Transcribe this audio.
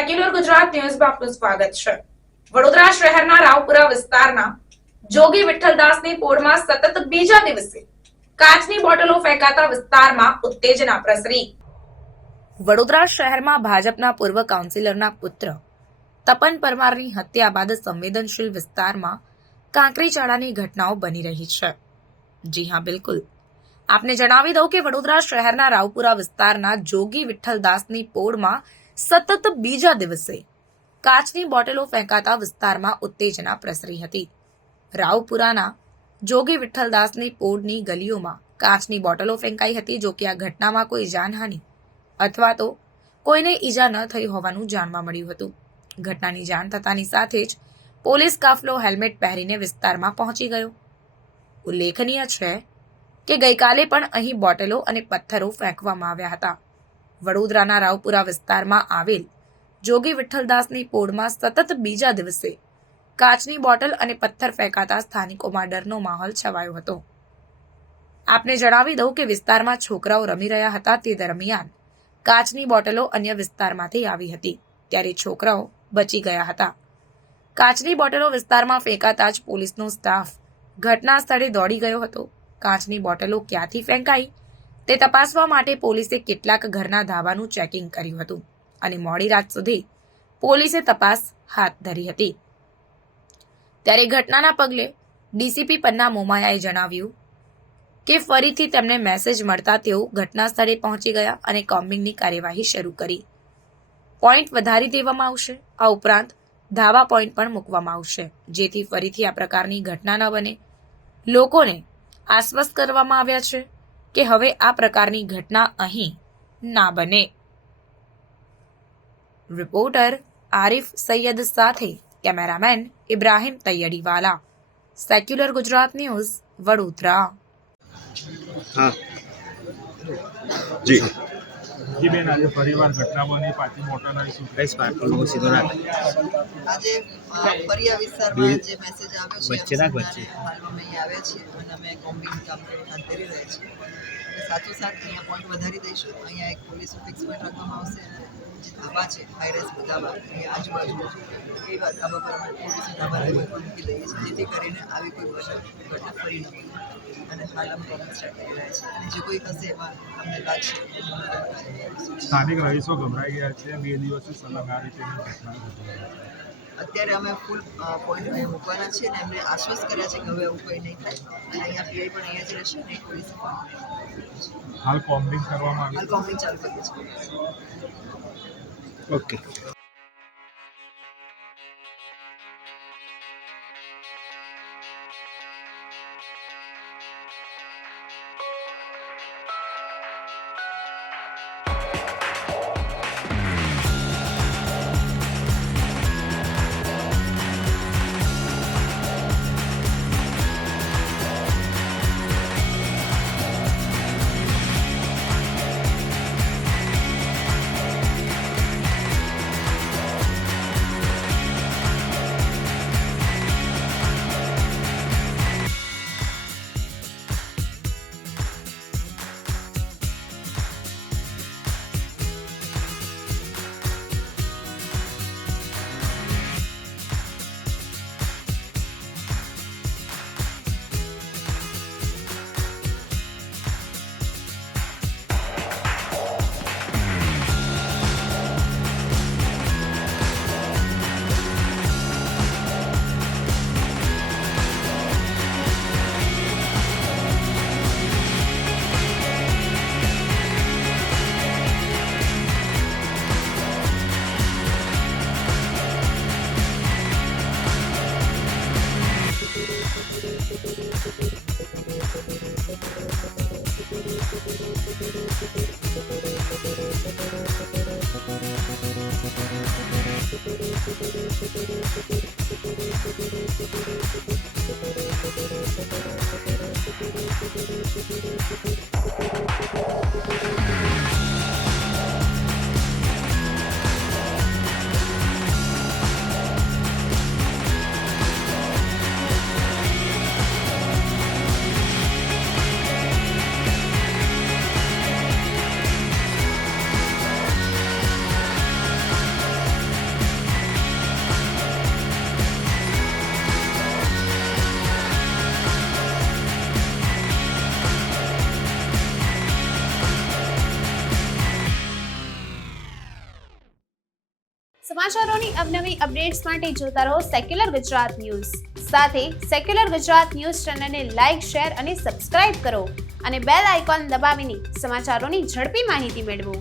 Secular Gujarat ન્યૂઝમાં આપનું સ્વાગત છે। વડોદરા શહેરના રાવપુરા વિસ્તારના જોગી વિઠ્ઠલદાસની પોળમાં સતત બીજા દિવસે કાચની બોટલો ફેંકાતા વિસ્તારમાં ઉત્તેજના પ્રસરી। વડોદરા શહેરમાં ભાજપના પૂર્વ કાઉન્સિલરના પુત્ર તપન પરમારની હત્યા બાદ સંવેદનશીલ વિસ્તારમાં કાંકરીચાળાની ઘટનાઓ બની રહી છે। જી હા, બિલકુલ, આપને જણાવી દઉં કે વડોદરા શહેરના રાવપુરા વિસ્તારના જોગી વિઠ્ઠલદાસની પોળમાં સતત બીજા દિવસે કાચની બોટલો ફેંકાતા વિસ્તારમાં ઉત્તેજના પ્રસરી હતી। રાવપુરાના જોગી વિઠ્ઠલદાસની પોળની ગલીઓમાં કાચની બોટલો ફેંકાઈ હતી। જો કે આ ઘટનામાં કોઈ જાનહાનિ અથવા તો કોઈને ઈજા ન થઈ હોવાનું જાણવા મળ્યું હતું। ઘટનાની જાણ થતાની સાથે જ પોલીસ કાફલો હેલ્મેટ પહેરીને વિસ્તારમાં પહોંચી ગયો। ઉલ્લેખનીય છે કે ગઈકાલે પણ અહીં બોટલો અને પથ્થરો ફેંકવામાં આવ્યા હતા। વડોદરાના રાવપુરા વિસ્તારમાં આવેલ જોગી વિઠ્ઠલદાસની પોળમાં સતત બીજા દિવસે કાચની બોટલ અને પથ્થર ફેંકાતા સ્થાનિકોમાં ડરનો માહોલ છવાયો હતો। આપને જણાવી દઉં કે વિસ્તારમાં છોકરાઓ રમી રહ્યા હતા તે દરમિયાન કાચની બોટલો અન્ય વિસ્તારમાંથી આવી હતી, ત્યારે છોકરાઓ બચી ગયા હતા। કાચની બોટલો વિસ્તારમાં ફેંકાતા જ પોલીસનો સ્ટાફ ઘટના સ્થળે દોડી ગયો હતો। કાચની બોટલો ક્યાંથી ફેંકાઈ તે તપાસવા માટે પોલીસે કેટલાક ઘરના ધાબાનું ચેકિંગ કર્યું હતું અને મોડી રાત સુધી પોલીસે તપાસ હાથ ધરી હતી। ત્યારે ઘટનાના પગલે ડીસીપી પન્ના મોમાયાએ જણાવ્યું કે ફરીથી તેમને મેસેજ મળતા તેઓ ઘટના સ્થળે પહોંચી ગયા અને કોમ્બિંગની કાર્યવાહી શરૂ કરી। પોઈન્ટ વધારી દેવામાં આવશે। આ ઉપરાંત ધાવા પોઈન્ટ પણ મૂકવામાં આવશે, જેથી ફરીથી આ પ્રકારની ઘટના ન બને। લોકોને આશ્વસ્ત કરવામાં આવ્યા છે કે હવે આ પ્રકારની ઘટના અહીં ના બને। રિપોર્ટર આરિફ સૈયદ સાથે cameraman Ibrahim Taiyadiwala, secular Gujarat news, Vadodara. हाँ जी જી બેન, આજે ફરીવાર ઘટના બની, પાછી મોટા નહીં શું કઈ સ્પાર્કલ સીધો રાખ આજે ફરિયા વિસ્તારમાં જે મેસેજ આવ્યો છે વચ્ચે રાખ, વચ્ચે. હાલમાં અમે અહીંયા આવ્યા છીએ અને અમે કોમ્બિંગ કામ હાથ ધરી રહ્યા છીએ અને સાથોસાથ અહીંયા પોઈન્ટ વધારી દઈશું। અહીંયા એક પોલીસ ફિક્સ પોઈન્ટ રાખવામાં આવશે અને જે ધાબા છે હાઈરેસ ધાબા અહીંયા આજુબાજુ એ ધાબા પર અમે પોલીસ ધાબા લેવલ પર મૂકી દઈએ છીએ, જેથી કરીને આવી કોઈ ઘટના ફરી ન બને। અને હાલ અમે કોમ્બિંગ સ્ટાર્ટ કરી રહ્યા છીએ અને જે કોઈ હશે એમાં અમને લાગશે સ્થાનિક રહીશો ગભરાઈ ગયા છે? બે દિવસથી સલગ આ રીતેની ઘટના ઘટી રહી છે। અત્યારે અમે ફૂલ પોઈન્ટ અહીંયા મૂકવાના છીએ અને એમને આશ્વસ્ત કર્યા છે કે હવે એવું કંઈ નહીં થાય અને અહીંયા પીઆઈ પણ અહીંયા જ રહેશે અને પોલીસ પણ હાલ કોમ્બિંગ કરવામાં હાલ આવી કોમ્બિંગ ચાલુ કરીએ છીએ। ओके। સમાચારોની અવનવી અપડેટ્સ માટે જોતા રહો સેક્યુલર ગુજરાત ન્યૂઝ. સાથે સેક્યુલર ગુજરાત ન્યૂઝ ચેનલને લાઇક, શેર અને સબસ્ક્રાઇબ કરો અને બેલ આઇકોન દબાવીને સમાચારોની ઝડપી માહિતી મેળવો.